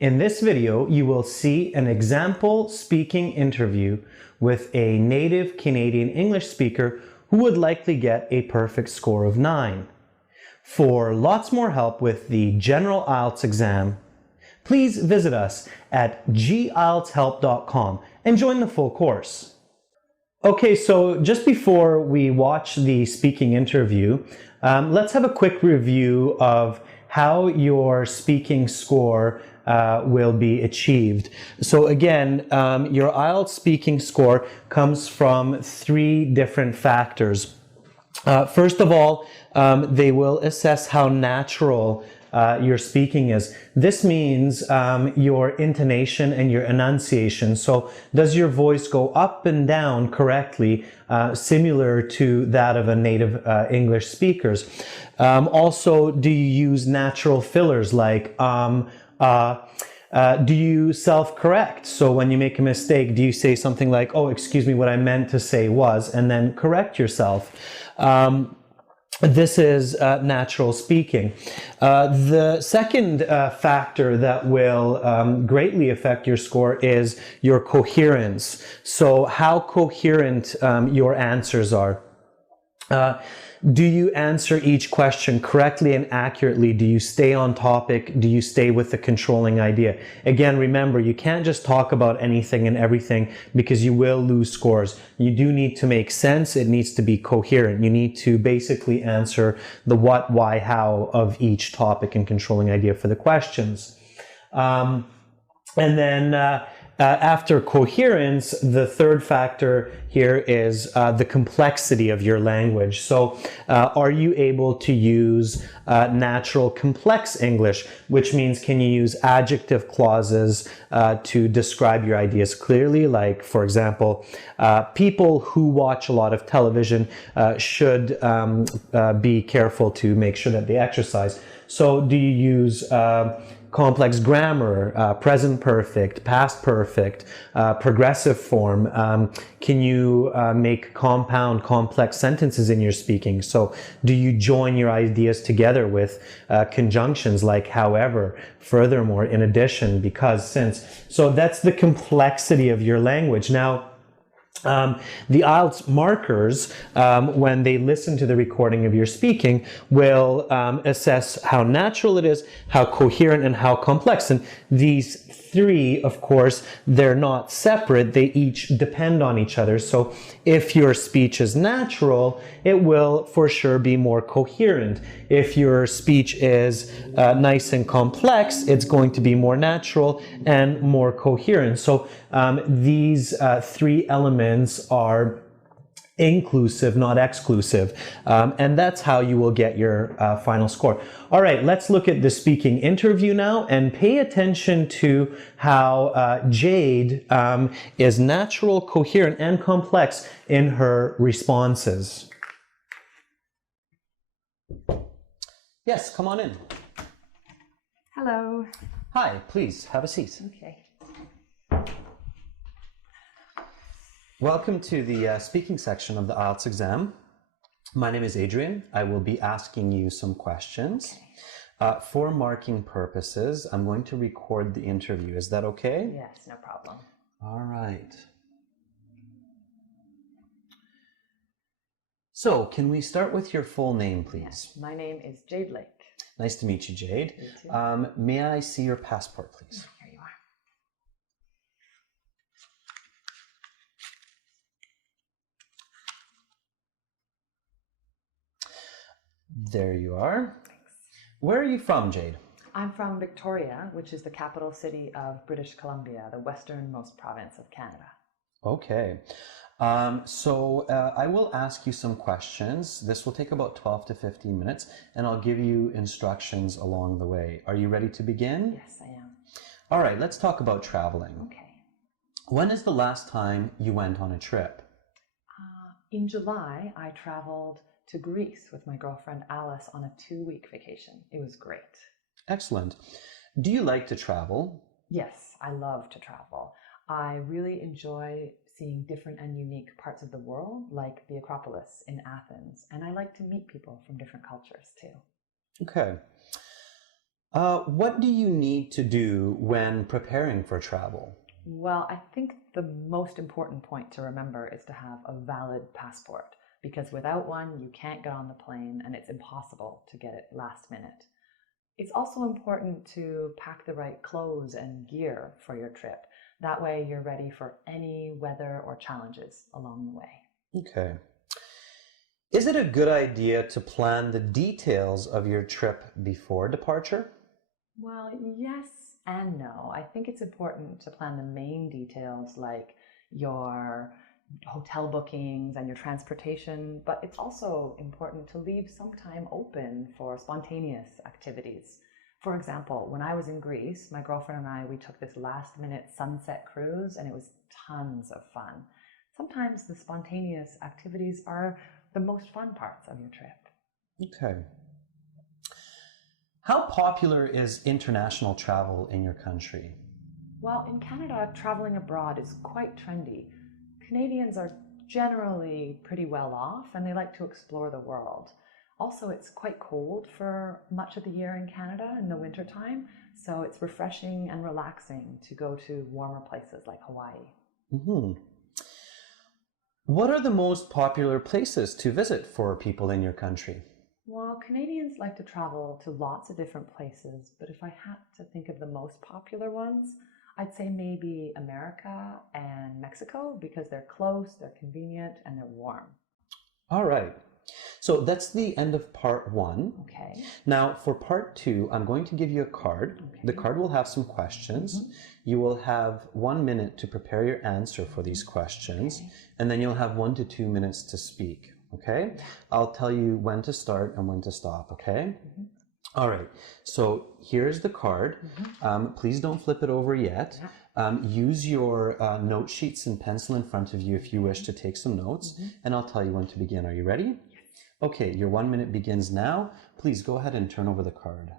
In this video, you will see an example speaking interview with a native Canadian English speaker who would likely get a perfect score of 9. For lots more help with the General IELTS exam, please visit us at gieltshelp.com and join the full course. Okay, so just before we watch the speaking interview, let's have a quick review of how your speaking score will be achieved. So again, your IELTS speaking score comes from 3 different factors. First of all, they will assess how natural your speaking is. This means your intonation and your enunciation. So does your voice go up and down correctly, similar to that of a native English speaker's? Also, do you use natural fillers like do you self-correct? So when you make a mistake, do you say something like, oh, excuse me, what I meant to say was, and then correct yourself? This is natural speaking. The second factor that will greatly affect your score is your coherence. So how coherent your answers are. Do you answer each question correctly and accurately? Do you stay on topic? Do you stay with the controlling idea? Again, remember, you can't just talk about anything and everything because you will lose scores. You do need to make sense. It needs to be coherent. You need to basically answer the what, why, how of each topic and controlling idea for the questions. And then after coherence, the third factor here is the complexity of your language. So are you able to use natural complex English, which means can you use adjective clauses to describe your ideas clearly? Like, for example, people who watch a lot of television should be careful to make sure that they exercise. So do you use complex grammar, present perfect, past perfect, progressive form? Can you make compound, complex sentences in your speaking? So do you join your ideas together with conjunctions like however, furthermore, in addition, because, since? So that's the complexity of your language. Now, the IELTS markers, when they listen to the recording of your speaking, will assess how natural it is, how coherent, and how complex. And these 3, of course, they're not separate. They each depend on each other. So if your speech is natural, it will for sure be more coherent. If your speech is nice and complex, it's going to be more natural and more coherent. So these 3 elements are inclusive, not exclusive. And that's how you will get your final score. All right, let's look at the speaking interview now and pay attention to how Jade is natural, coherent, and complex in her responses. Yes, come on in. Hello. Hi, please have a seat. Okay. Welcome to the speaking section of the IELTS exam. My name is Adrian. I will be asking you some questions. For marking purposes, I'm going to record the interview. Is that okay? Yes, no problem. All right. So, can we start with your full name, please? Yes, my name is Jade Lake. Nice to meet you, Jade. You too. May I see your passport, please? Here you are. There you are. Thanks. Where are you from, Jade? I'm from Victoria, which is the capital city of British Columbia, the westernmost province of Canada. Okay. So I will ask you some questions. This will take about 12 to 15 minutes, and I'll give you instructions along the way. Are you ready to begin? Yes, I am. All right, let's talk about traveling. Okay. When is the last time you went on a trip? In July, I traveled to Greece with my girlfriend Alice on a 2-week vacation. It was great. Excellent. Do you like to travel? Yes, I love to travel. I really enjoy seeing different and unique parts of the world, like the Acropolis in Athens, and I like to meet people from different cultures too. Okay. What do you need to do when preparing for travel? Well, I think the most important point to remember is to have a valid passport because without one, you can't get on the plane and it's impossible to get it last minute. It's also important to pack the right clothes and gear for your trip. That way, you're ready for any weather or challenges along the way. Okay. Is it a good idea to plan the details of your trip before departure? Well, yes and no. I think it's important to plan the main details like your hotel bookings and your transportation, but it's also important to leave some time open for spontaneous activities. For example, when I was in Greece, my girlfriend and I, we took this last minute sunset cruise and it was tons of fun. Sometimes the spontaneous activities are the most fun parts of your trip. Okay. How popular is international travel in your country? Well, in Canada, traveling abroad is quite trendy. Canadians are generally pretty well off and they like to explore the world. Also, it's quite cold for much of the year in Canada in the wintertime, so it's refreshing and relaxing to go to warmer places like Hawaii. Hmm. What are the most popular places to visit for people in your country? Well, Canadians like to travel to lots of different places, but if I had to think of the most popular ones, I'd say maybe America and Mexico because they're close, they're convenient, and they're warm. All right. So that's the end of part one. Okay. Now, for part two, I'm going to give you a card. Okay. The card will have some questions. You will have 1 minute to prepare your answer for these questions, and then you'll have 1 to 2 minutes to speak. Okay? I'll tell you when to start and when to stop. Okay? All right. So here's the card. Please don't flip it over yet. Use your note sheets and pencil in front of you if you wish to take some notes, and I'll tell you when to begin. Are you ready? Okay, your 1 minute begins now. Please go ahead and turn over the card.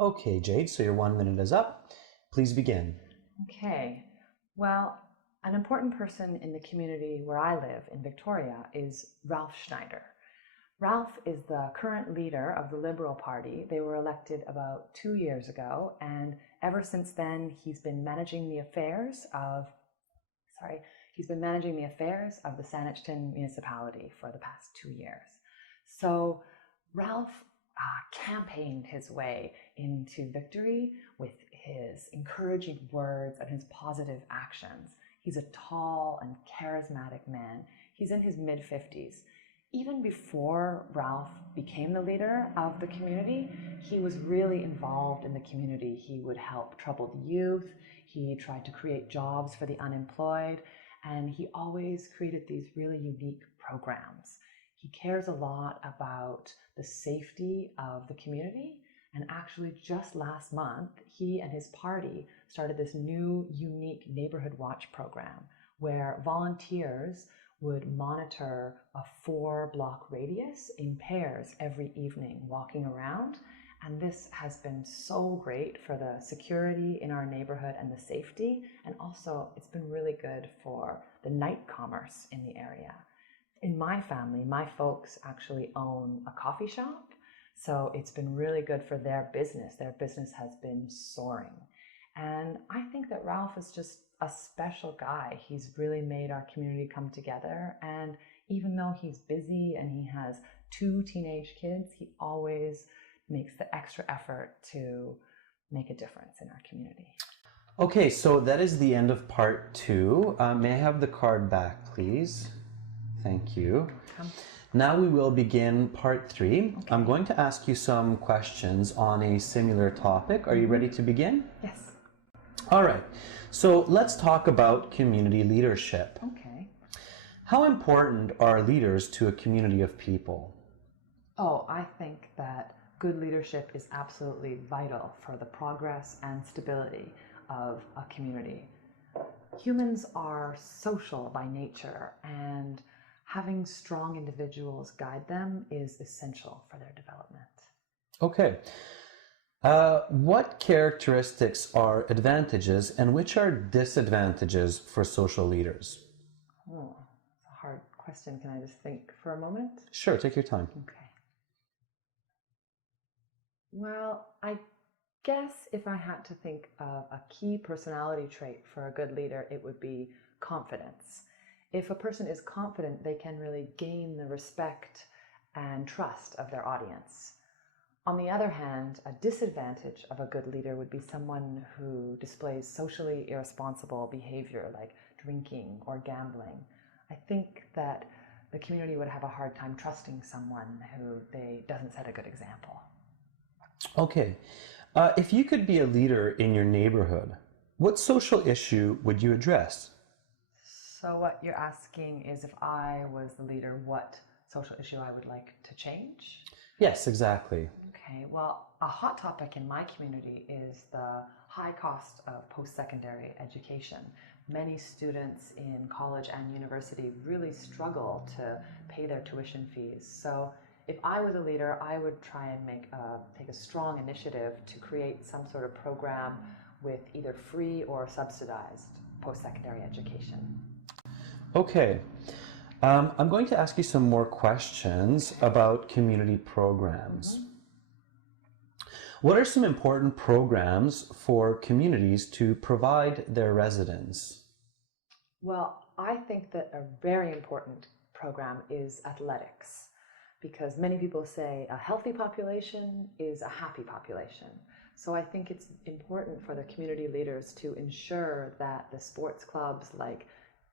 Okay, Jade, so your 1 minute is up. Please begin. Okay. Well, an important person in the community where I live in Victoria is Ralph Schneider. Ralph is the current leader of the Liberal Party. They were elected about 2 years ago, and ever since then, he's been managing the affairs of the Saanich municipality for the past 2 years. So Ralph campaigned his way into victory with his encouraging words and his positive actions. He's a tall and charismatic man. He's in his mid-50s. Even before Ralph became the leader of the community, he was really involved in the community. He would help troubled youth. He tried to create jobs for the unemployed, and he always created these really unique programs. He cares a lot about the safety of the community. And actually, just last month, he and his party started this new, unique Neighborhood Watch program where volunteers would monitor a 4-block radius in pairs every evening, walking around. And this has been so great for the security in our neighborhood and the safety. And also, it's been really good for the night commerce in the area. In my family, my folks actually own a coffee shop. So it's been really good for their business. Their business has been soaring. And I think that Ralph is just a special guy. He's really made our community come together. And even though he's busy and he has 2 teenage kids, he always makes the extra effort to make a difference in our community. Okay, so that is the end of part two. May I have the card back, please? Thank you. Now we will begin part three. Okay. I'm going to ask you some questions on a similar topic. Are you ready to begin? Yes. All right. So let's talk about community leadership. Okay. How important are leaders to a community of people? Oh, I think that good leadership is absolutely vital for the progress and stability of a community. Humans are social by nature, and having strong individuals guide them is essential for their development. Okay. What characteristics are advantages and which are disadvantages for social leaders? Oh, it's a hard question. Can I just think for a moment? Sure, take your time. Okay. Well, I guess if I had to think of a key personality trait for a good leader, it would be confidence. If a person is confident, they can really gain the respect and trust of their audience. On the other hand, a disadvantage of a good leader would be someone who displays socially irresponsible behavior like drinking or gambling. I think that the community would have a hard time trusting someone who doesn't set a good example. Okay. If you could be a leader in your neighborhood, what social issue would you address? So what you're asking is if I was the leader, what social issue I would like to change? Yes, exactly. Okay, well, a hot topic in my community is the high cost of post-secondary education. Many students in college and university really struggle to pay their tuition fees. So if I was a leader, I would try and take a strong initiative to create some sort of program with either free or subsidized post-secondary education. Okay. I'm going to ask you some more questions about community programs. What are some important programs for communities to provide their residents? Well, I think that a very important program is athletics, because many people say a healthy population is a happy population. So I think it's important for the community leaders to ensure that the sports clubs like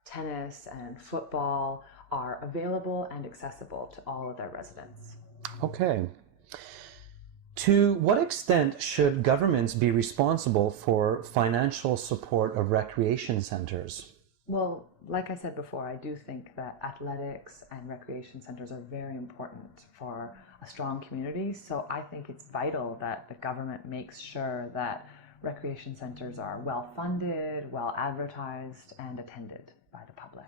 tennis and football are available and accessible to all of their residents. Okay. To what extent should governments be responsible for financial support of recreation centers? Well, like I said before, I do think that athletics and recreation centers are very important for a strong community. So I think it's vital that the government makes sure that recreation centers are well funded, well advertised, and attended by the public.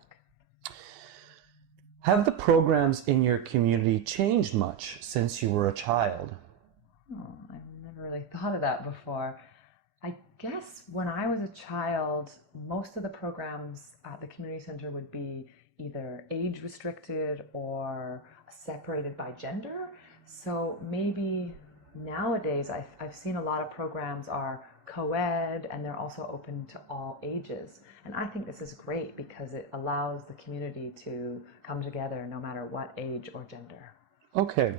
Have the programs in your community changed much since you were a child? Oh, I've never really thought of that before. I guess when I was a child, most of the programs at the community center would be either age restricted or separated by gender. So maybe nowadays I've seen a lot of programs are co-ed and they're also open to all ages. And I think this is great because it allows the community to come together no matter what age or gender. Okay.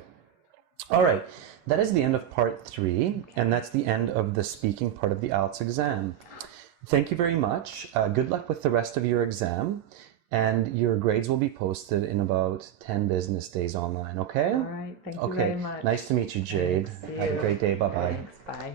All right. That is the end of part 3, and that's the end of the speaking part of the IELTS exam. Thank you very much. Good luck with the rest of your exam, and your grades will be posted in about 10 business days online, okay? All right. Thank you very much. Nice to meet you, Jade. Thanks. Have a great day. Bye-bye. Thanks. Bye.